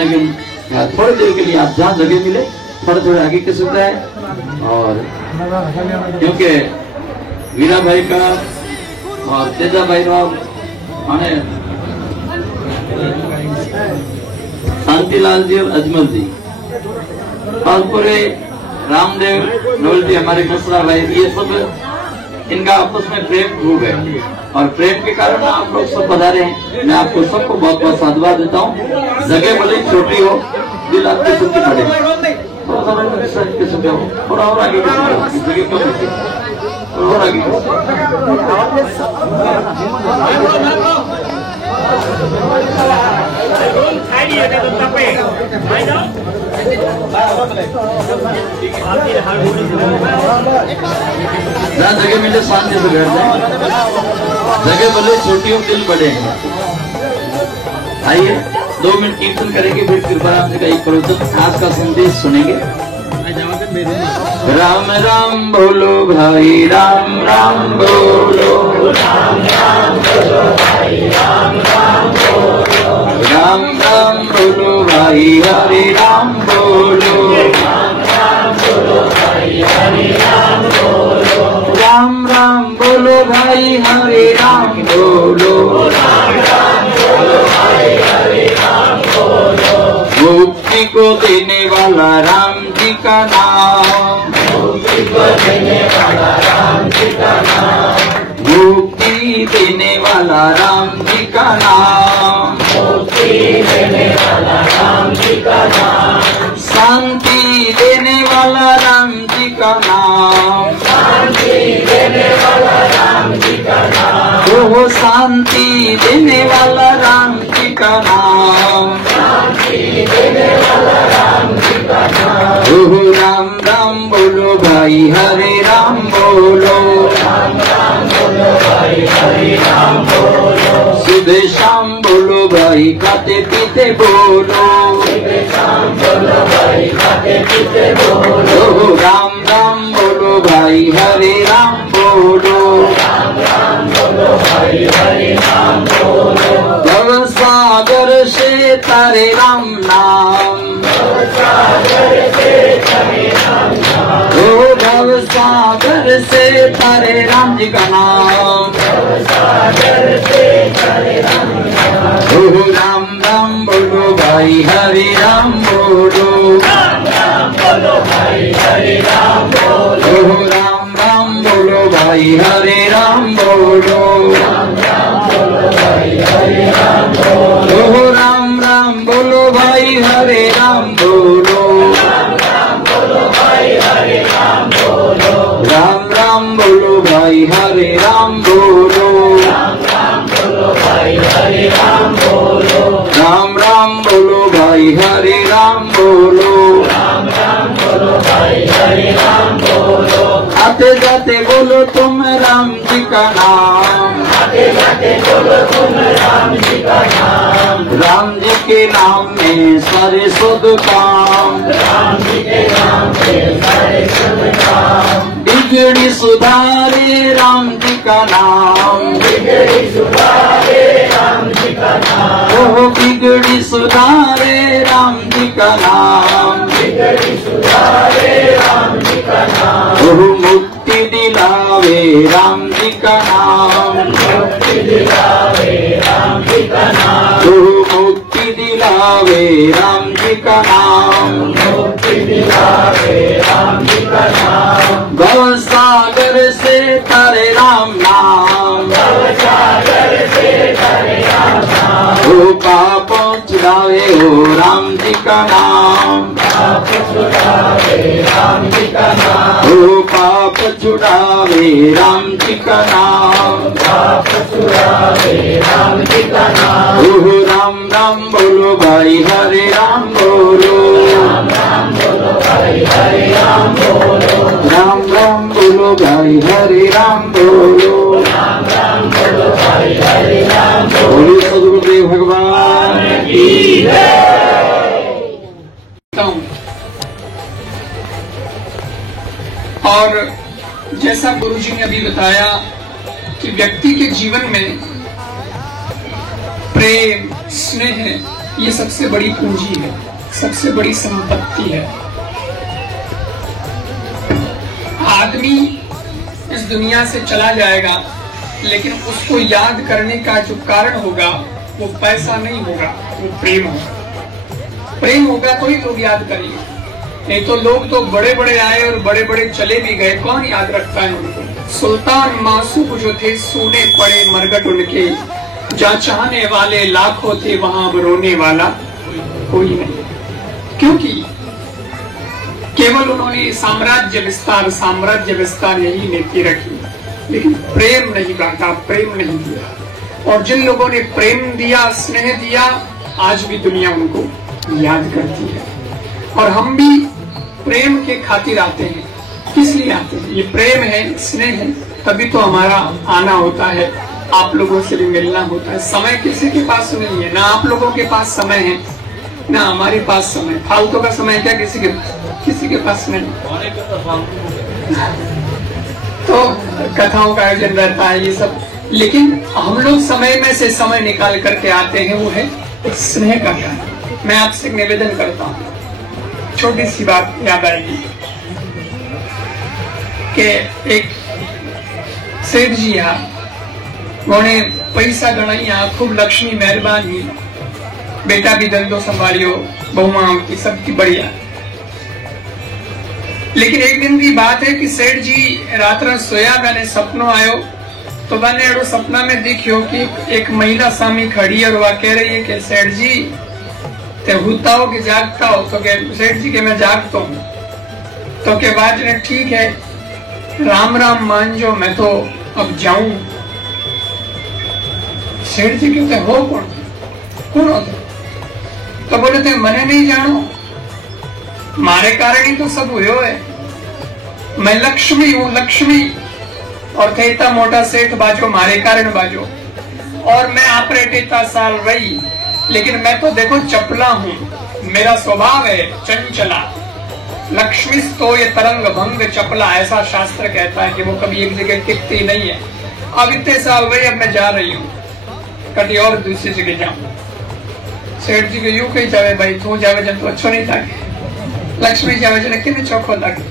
Second थोड़ी देर के लिए आप जहाँ जगह मिले थोड़े थोड़े आगे के सकते हैं। और क्योंकि वीरा भाई का और तेजा भाई माने शांतिलाल जी और अजमल जी और पूरे रामदेव नवल जी हमारे कसरा भाई, ये सब इनका आपस में प्रेम खूब है और प्रेम के कारण आप लोग सब पधारे हैं। मैं आपको सबको बहुत बहुत साधुवाद देता हूँ। जगह भले छोटी हो, दिल आपके सुनते पड़े। थोड़ा सा थोड़ा और आगे जगह क्यों करते, थोड़ा और आगे जहाँ जगह मिले शांति से बैठ जाए। जगह भले छोटी हो, दिल बड़े हैं। आइए 2 मिनट कीर्तन करेंगे, फिर कृपा राम जी का एक प्रवचन आज का संदेश सुनेंगे। राम राम बोलो भाई, राम राम बोलो, राम राम बोलो भाई, राम राम बोलो, राम राम बोलो भाई, हरे राम बोलो, राम राम बोलो भाई, हरे राम बोलो, राम राम बोलो भाई, हरे राम बोलो, राम राम बोलो भाई, हरे राम बोलो। मुक्ति को देने वाला राम जी का नाम, मुक्ति को देने वाला राम जी का नाम, मुक्ति देने वाला राम जी का नाम, मुक्ति देने वाला राम जी का नाम, शांति देने वाला राम जी का नाम, शांति देने वाला राम जी का नाम, वो शांति देने वाला राम जी का नाम, शांति देने वाला राम जी का नाम। राम राम बोलो भाई, हरे राम बोलो, राम राम बोलो भाई, हरे राम बोलो, सुबह शाम बोलो भाई, खाते पीते बोलो, सुबह शाम बोलो भाई, खाते पीते बोलो, राम राम बोलो भाई, हरे राम बोलो, राम राम बोलो भाई, हरे राम बोलो। भव सागर से तारे राम नाम, भव सागर से तारे राम नाम, भव सागर से तारे राम जी का नाम, भव सागर से तारे राम नाम, राम राम बोलो भाई, हरे राम बोलो, राम राम बोलो भाई, हरे राम बोलो, राम राम बोलो भाई, हरे राम बोलो, राम राम बोलो भाई, हरे राम बोलो, राम राम बोलो भाई, हरे राम बोलो, राम राम बोलो भाई, हरे राम बोलो, राम राम बोलो भाई, हरे राम बोलो, राम राम बोलो भाई, हरे राम बोलो, राम राम बोलो भाई, हरे राम बोलो, राम राम बोलो भाई, हरे राम बोलो। आते जाते बोलो तुम राम जी का नाम, आते जाते बोलो तुम राम जी का नाम, राम जी के नाम में सारे शुभ काम, राम जी के नाम में सारे शुभ काम, बिगड़ी सुधारे राम जी का नाम, बिगड़ी सुधारे राम जी का नाम, ओ बिगड़ी सुधारे राम जी का नाम, बिगड़ी सुधारे राम जी का नाम, ओ मुक्ति दिलावे राम जी का नाम, मुक्ति दिलावे राम जी का नाम, ओ मुक्ति दिलावे राम जी का नाम, मुक्ति दिलावे राम जी का नाम। भव सागर से तारे राम नाम, भव सागर से तारे राम नाम, ओ पाप छुड़ावे हो राम जी का नाम, पाप छुड़ावे राम जी का नाम, ओ पाप छुड़ावे राम जी का नाम, पाप छुड़ावे राम जी का नाम, ओ राम राम बोलो भाई, हरे राम बोलो, राम राम बोलो भाई, हरे राम बोलो, राम राम बोलो भाई, हरे राम बोलो, राम राम बोलो भाई, हरे राम बोलो। सदगुरुदेव भगवान की जय। और जैसा गुरुजी ने अभी बताया कि व्यक्ति के जीवन में प्रेम, स्नेह ये सबसे बड़ी पूंजी है, सबसे बड़ी संपत्ति है। आदमी इस दुनिया से चला जाएगा, लेकिन उसको याद करने का जो कारण होगा वो पैसा नहीं होगा, वो प्रेम होगा। प्रेम होगा तो ही लोग याद करेंगे, नहीं तो लोग तो बड़े बड़े आए और बड़े बड़े चले भी गए, कौन याद रखता है उनको। सुल्तान मासूम जो थे सोने पड़े मरगट उनके, जहाँ चाहने वाले लाखों थे वहां अब रोने वाला कोई नहीं, क्योंकि केवल उन्होंने साम्राज्य विस्तार यही नीति रखी, लेकिन प्रेम नहीं बांटा, प्रेम नहीं दिया। और जिन लोगों ने प्रेम दिया, स्नेह दिया, आज भी दुनिया उनको याद करती है। और हम भी प्रेम के खातिर आते हैं। किस लिए आते हैं? ये प्रेम है, स्नेह है, तभी तो हमारा आना होता है, आप लोगों से भी मिलना होता है। समय किसी के पास नहीं है, ना आप लोगों के पास समय है, ना हमारे पास समय। फालतू का समय क्या किसी के पास नहीं। तो कथाओं का आयोजन रहता है ये सब, लेकिन हम लोग समय में से समय निकाल करके आते हैं, वो है स्नेह का कारण। मैं आपसे निवेदन करता हूँ, छोटी सी बात याद आएगी कि एक सेठ जी यहाँ उन्होंने पैसा गणाइया, खूब लक्ष्मी मेहरबानी, बेटा भी धंधो संभालियो, बहुमा की सबकी बढ़िया। लेकिन एक दिन की बात है कि सेठ जी रात सोया, मैंने सपनो आयो, तो मैंने एड़ो सपना में देखियो कि एक महिला सामी खड़ी और वह कह रही है कि सेठ जी ते हुता हो कि जागता हो? तो के सेठ जी के मैं जागता हूँ। तो के बात ने ठीक है, राम राम मान जो, मैं तो अब जाऊं। सेठ जी कहते हो कौन होते? तो बोले थे मने नहीं जानो, मारे कारण ही तो सब हुयो है। मैं लक्ष्मी हूँ, लक्ष्मी, और थे इतना मोटा सेठ बाजो मारे कारण बाजो, और मैं ऑपरेट इतना साल रही, लेकिन मैं तो देखो चपला हूँ, मेरा स्वभाव है चंचला। लक्ष्मी तो ये तरंग भंग चपला, ऐसा शास्त्र कहता है कि वो कभी एक जगह टिकती नहीं है। अब इतने साल रही, अब मैं जा रही हूँ, कभी और दूसरी जगह जाऊँ। सेठ जी को यूं कही जावे, भाई तू जावे जब तो अच्छो नहीं लागे, लक्ष्मी जावे जने कितने चौखो लागे,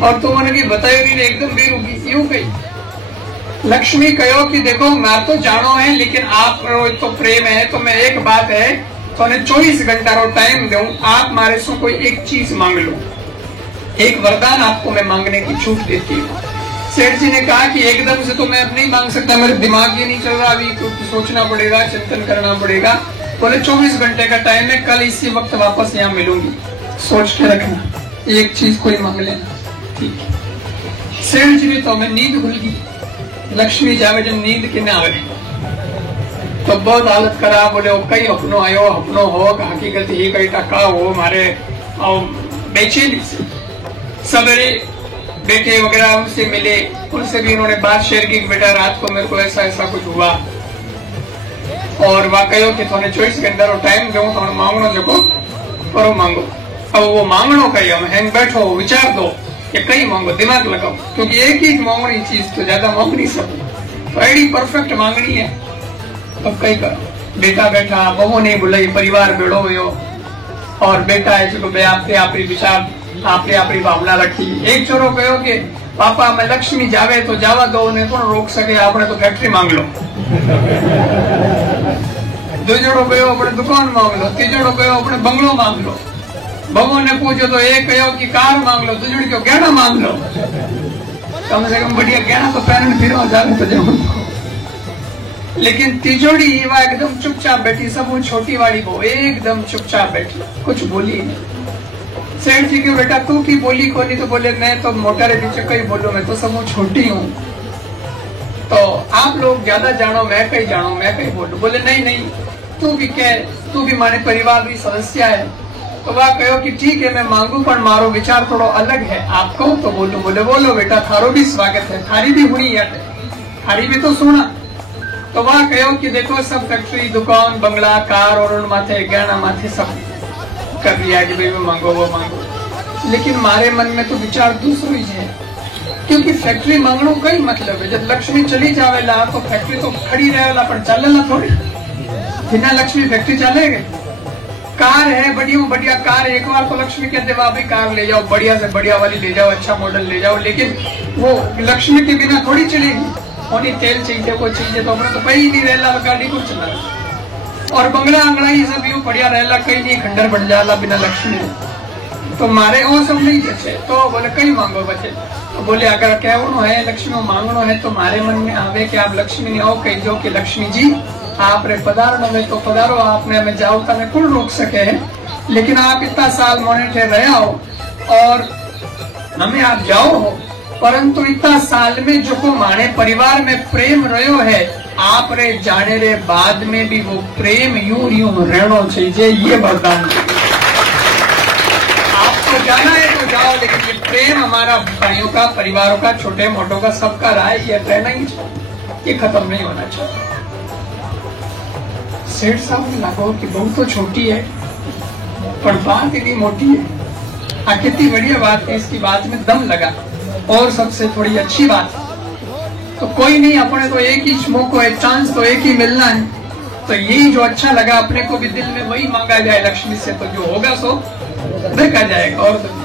और तू उन्हें बतायो नहीं, एकदम बेरुगी। यूं कही लक्ष्मी कहो कि देखो मैं तो जानो है, लेकिन आप तो प्रेम है, तो मैं एक बात है तो 24 घंटा रो टाइम दूं, आप मारे से कोई एक चीज मांग लो, एक वरदान आपको मैं मांगने की छूट देती हूँ। सेठ जी ने कहा कि एकदम से तो मैं अब नहीं मांग सकता, मेरे दिमाग ये नहीं चल रहा, अभी तो सोचना पड़ेगा, चिंतन करना पड़ेगा। बोले 24 घंटे का टाइम है, कल इसी वक्त वापस यहाँ मिलूंगी, सोच के रखना, एक चीज कोई मांग लेना। ठीक है। सेठ जी भी तो मैं नींद भूल गई, लक्ष्मी जावे जब नींद के ना आवे तो बहुत हालत करा। बोले वो कई अपनो आयो, अपनो हो, हकीकत ही कई टका हो मारे, बेचैनी से सवेरे बेटे वगैरह उनसे मिले, उनसे भी उन्होंने बात शेयर की, बेटा रात को मेरे को ऐसा ऐसा कुछ हुआ, और वह कहो कि थोड़े 24 घंटा रो टाइम दो, थोड़ा मांगनो जो करो मांगो। अब वो मांगनो कही, हम हैंग बैठो, विचार दो कि कई मांगो, दिमाग लगाओ, क्योंकि एक ही मांगनी चीज तो ज्यादा मांग नहीं सकते, तो एडी परफेक्ट मांगनी है। अब कई करो, बेटा बैठा, बहू नहीं बुलाई, परिवार बेड़ो हुयो, और बेटा है जो आपने विचार, आपने भावना रखी। एक छोरो कहो कि पापा मैं लक्ष्मी जावे तो जावा दो, उन्हें कौन रोक सके, आपने तो फैक्ट्री मांग लो। दूजोड़ो कहो अपने दुकान मांग लो, तीजोड़ो कहो अपने बंगलो मांग लो। बहू ने पूछो तो एक कहो कि कार मांग लो, दूजोड़ी को गहना मांग लो, कम से कम बढ़िया गहना तो पहन फिर जावे तो जाओ। लेकिन तिजोड़ी वह एकदम चुपचाप बैठी, सब वो छोटी वाली वो एकदम चुपचाप बैठी, कुछ बोली नहीं। सेठ जी के बेटा तू की बोली खोली, तो बोले मैं तो मोटर पीछे कहीं बोलो, मैं तो सब वो छोटी हूँ, तो आप लोग ज्यादा जानो, मैं कहीं जानो, मैं कहीं बोलूं। बोले नहीं नहीं, तू भी कह, तू भी माने परिवार की सदस्य है। तो वह कहो कि ठीक है मैं मांगू, पर मारो विचार थोड़ा अलग है, आप कहो तो बोलो। बोले बोलो बेटा, थारो भी स्वागत है, थारी भी हुई है, थारी भी तो सुना। तो वह कहो कि देखो सब फैक्ट्री, दुकान, बंगला, कार और उन माथे गहना माथे सब कर लिया कि भाई वो मांगो वो मांगो, लेकिन मारे मन में तो विचार दूसरो ही है, क्योंकि फैक्ट्री मांगनो कई मतलब है। जब लक्ष्मी चली जावेला तो फैक्ट्री तो खड़ी रहेला, पर चलेला थोड़ी। बिना लक्ष्मी फैक्ट्री चलेगी? कार है, बढ़िया कार, एक बार तो लक्ष्मी कहते वाह भाई कार ले जाओ, बढ़िया से बढ़िया वाली ले जाओ, अच्छा मॉडल ले जाओ, लेकिन वो लक्ष्मी के बिना थोड़ी चलेगी। उन्हें तेल चाहिए, कोई चाहिए तो अपने तो कहीं नहीं रहला, गाड़ी कुछ चला, और बंगला अंगड़ा ये सब यूं बढ़िया रहला, कहीं नहीं खंडर बन जाला बिना लक्ष्मी। तो मारे वो सब नहीं बचे, तो बोले कहीं मांगो बचे। तो बोले अगर कहनो है लक्ष्मी मांगनो है तो मारे मन में आवे कि आप लक्ष्मी ने आओ कही जो कि लक्ष्मी जी आप रे पधारो में तो पधारो, आपने हमें जाओ तो हमें कुल रोक सके है, लेकिन आप इतना साल मोने ठे रहे हो और हमें आप जाओ हो, परंतु इतना साल में जो को माने परिवार में प्रेम रहो है, आप रे जाने रे बाद में भी वो प्रेम यूं रहना चाहिए, ये वरदान। आपको जाना है तो जाओ, लेकिन ये प्रेम हमारा भाइयों का, परिवारों का, छोटे मोटों का, सबका रहा है, ये रहना ही चाहिए, ये खत्म नहीं होना चाहिए। सेठ साहब ने लागो कि बहुत तो छोटी है पर बात इतनी मोटी है। कितनी बढ़िया बात है, इसकी बात में दम लगा। और सबसे थोड़ी अच्छी बात, तो कोई नहीं, अपने तो एक ही मौका है, चांस तो एक ही मिलना है, तो यही जो अच्छा लगा अपने को भी दिल में वही मांगा जाए लक्ष्मी से, तो जो होगा सो देखा जाएगा। और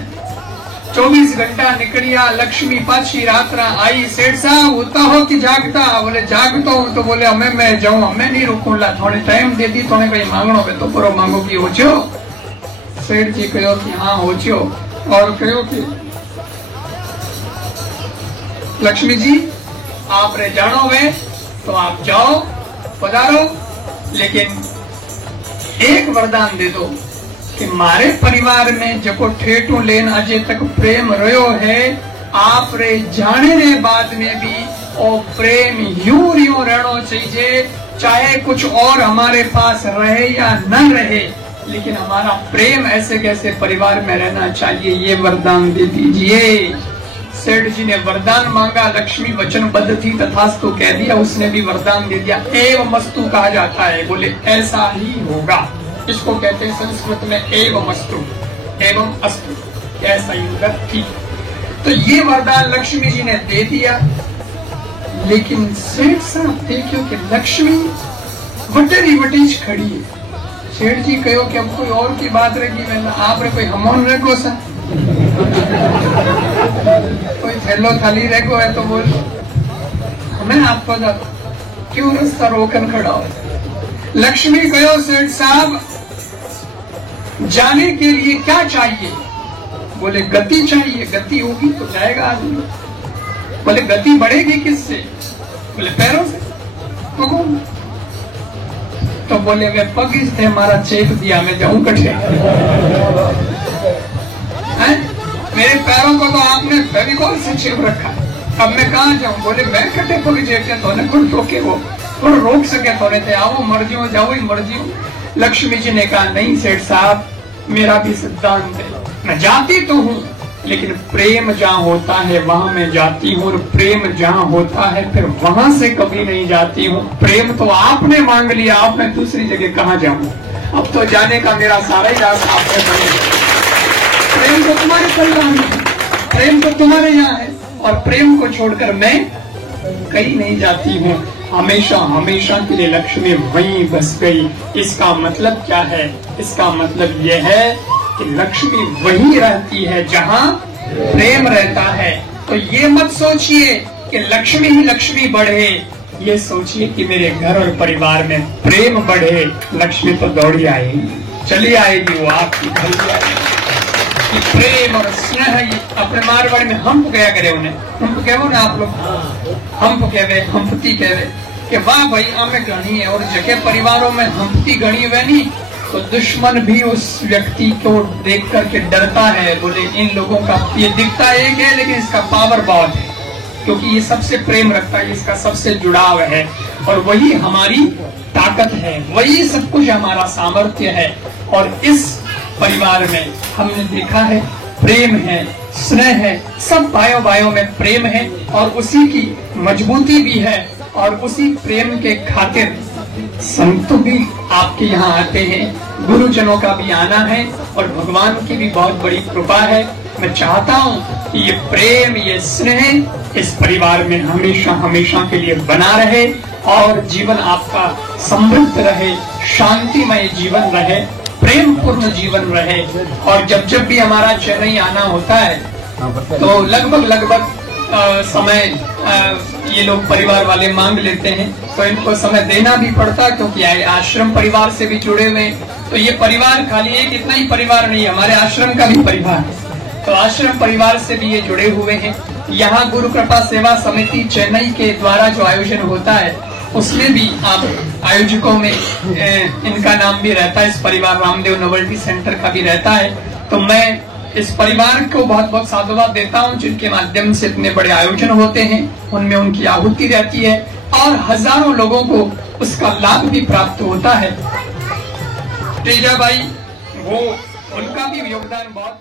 24 घंटा निकलिया, लक्ष्मी पाछी रात्रा आई। सेठ साहब होता हो कि जागता? बोले जागता हूँ। तो बोले हमें मैं जाऊँ, हमें नहीं रुकूंगा, थोड़ी टाइम दे दी, थोड़े कहीं मांगनो पे तो पूरा मांगो की हो चो। सेठ जी कहो कि हाँ हो चो, और कहो कि लक्ष्मी जी आप रे जानो वे तो आप जाओ पधारो, लेकिन एक वरदान दे दो कि मारे परिवार में जो ठेठू लेन अजय तक प्रेम रहो है, आप रे जाने रे बाद में भी और प्रेम यूं रहना चाहिए, चाहे कुछ और हमारे पास रहे या न रहे, लेकिन हमारा प्रेम ऐसे कैसे परिवार में रहना चाहिए, ये वरदान दे दीजिए। सेठ जी ने वरदान मांगा, लक्ष्मी वचनबद्ध थी, तथास्तु कह दिया, उसने भी वरदान दे दिया। एवं मस्तु कहा जाता है, बोले ऐसा ही होगा, इसको कहते हैं संस्कृत में एवं अस्तु, एवं अस्तु, ऐसा ही होगा, ठीक। तो ये वरदान लक्ष्मी जी ने दे दिया, लेकिन सेठ साहब देखियो कि लक्ष्मी वटरी वटीज खड़ी है। सेठ जी कहो कि अब कोई और की बात रहेगी, मैंने आप रे कोई हमोन रखो सा, कोई थैलो थाली रखो है तो बोल हमें आपको क्यों रास्ता रोकन खड़ा हो। लक्ष्मी कहो सेठ साहब जाने के लिए क्या चाहिए? बोले गति चाहिए, गति होगी तो जाएगा आदमी। बोले गति बढ़ेगी किससे? बोले पैरों से। तो बोले मैं पग इसने हमारा चेप दिया, मैं जाऊं कटे, मेरे पैरों को तो आपने फेविकॉल से चेप रखा, अब मैं कहाँ जाऊं? बोले मैं कटे पग जेबते तो खुद रोके, वो खुद रोक सके थोड़े थे, आओ मर्जी हो जाओ ही मर्जी हो। लक्ष्मी जी ने कहा नहीं सेठ साहब, मेरा भी सिद्धांत है, मैं जाती तो हूँ लेकिन प्रेम जहाँ होता है वहां मैं जाती हूँ, और प्रेम जहाँ होता है फिर वहां से कभी नहीं जाती हूँ। प्रेम तो आपने मांग लिया, अब मैं दूसरी जगह कहाँ जाऊँ? अब तो जाने का मेरा सारा ही रास्ता आपने बना। प्रेम तो तुम्हारे परिवार में, प्रेम तो तुम्हारे यहाँ है, और प्रेम को छोड़कर मैं कहीं नहीं जाती हूँ। हमेशा हमेशा के लिए लक्ष्मी वहीं बस गई। इसका मतलब क्या है? इसका मतलब यह है कि लक्ष्मी वहीं रहती है जहाँ प्रेम रहता है। तो ये मत सोचिए कि लक्ष्मी ही लक्ष्मी बढ़े, ये सोचिए कि मेरे घर और परिवार में प्रेम बढ़े। लक्ष्मी तो दौड़ी आएगी, चली आएगी, वो आपकी घर आएगी। कि प्रेम और स्नेह अपने मारवाड़ी में हम्प गया करे, उन्हें हम्प कहो ना आप लोग, हम्प कहवे, हम्पती कहवे कि वाह भाई हमें गणी है। और जगह परिवारों में हम्पती गणी हुए नहीं तो दुश्मन भी उस व्यक्ति को देख करके डरता है। बोले इन लोगों का ये दिखता एक है लेकिन इसका पावर बहुत है, क्योंकि ये सबसे प्रेम रखता है, इसका सबसे जुड़ाव है, और वही हमारी ताकत है, वही सब कुछ हमारा सामर्थ्य है। और इस परिवार में हमने देखा है प्रेम है, स्नेह है, सब भाइयों भाइयों में प्रेम है, और उसी की मजबूती भी है। और उसी प्रेम के खातिर संत भी आपके यहाँ आते हैं, गुरुजनों का भी आना है, और भगवान की भी बहुत बड़ी कृपा है। मैं चाहता हूँ कि ये प्रेम, ये स्नेह इस परिवार में हमेशा हमेशा के लिए बना रहे, और जीवन आपका समृद्ध रहे, शांतिमय जीवन रहे, प्रेम पूर्ण जीवन रहे। और जब भी हमारा चेन्नई आना होता है तो लगभग समय ये लोग परिवार वाले मांग लेते हैं, तो इनको समय देना भी पड़ता है क्योंकि आश्रम परिवार से भी जुड़े हुए हैं। तो ये परिवार खाली एक इतना ही परिवार नहीं, हमारे आश्रम का भी परिवार है, तो आश्रम परिवार से भी ये जुड़े हुए हैं। यहाँ गुरु कृपा सेवा समिति चेन्नई के द्वारा जो आयोजन होता है उसमें भी आप आयोजकों में इनका नाम भी रहता है, इस परिवार रामदेव नोवेल्टी सेंटर का भी रहता है। तो मैं इस परिवार को बहुत बहुत साधुवाद देता हूँ जिनके माध्यम से इतने बड़े आयोजन होते हैं, उनमें उनकी आहुति रहती है और हजारों लोगों को उसका लाभ भी प्राप्त होता है। तेजा भाई वो उनका भी योगदान बहुत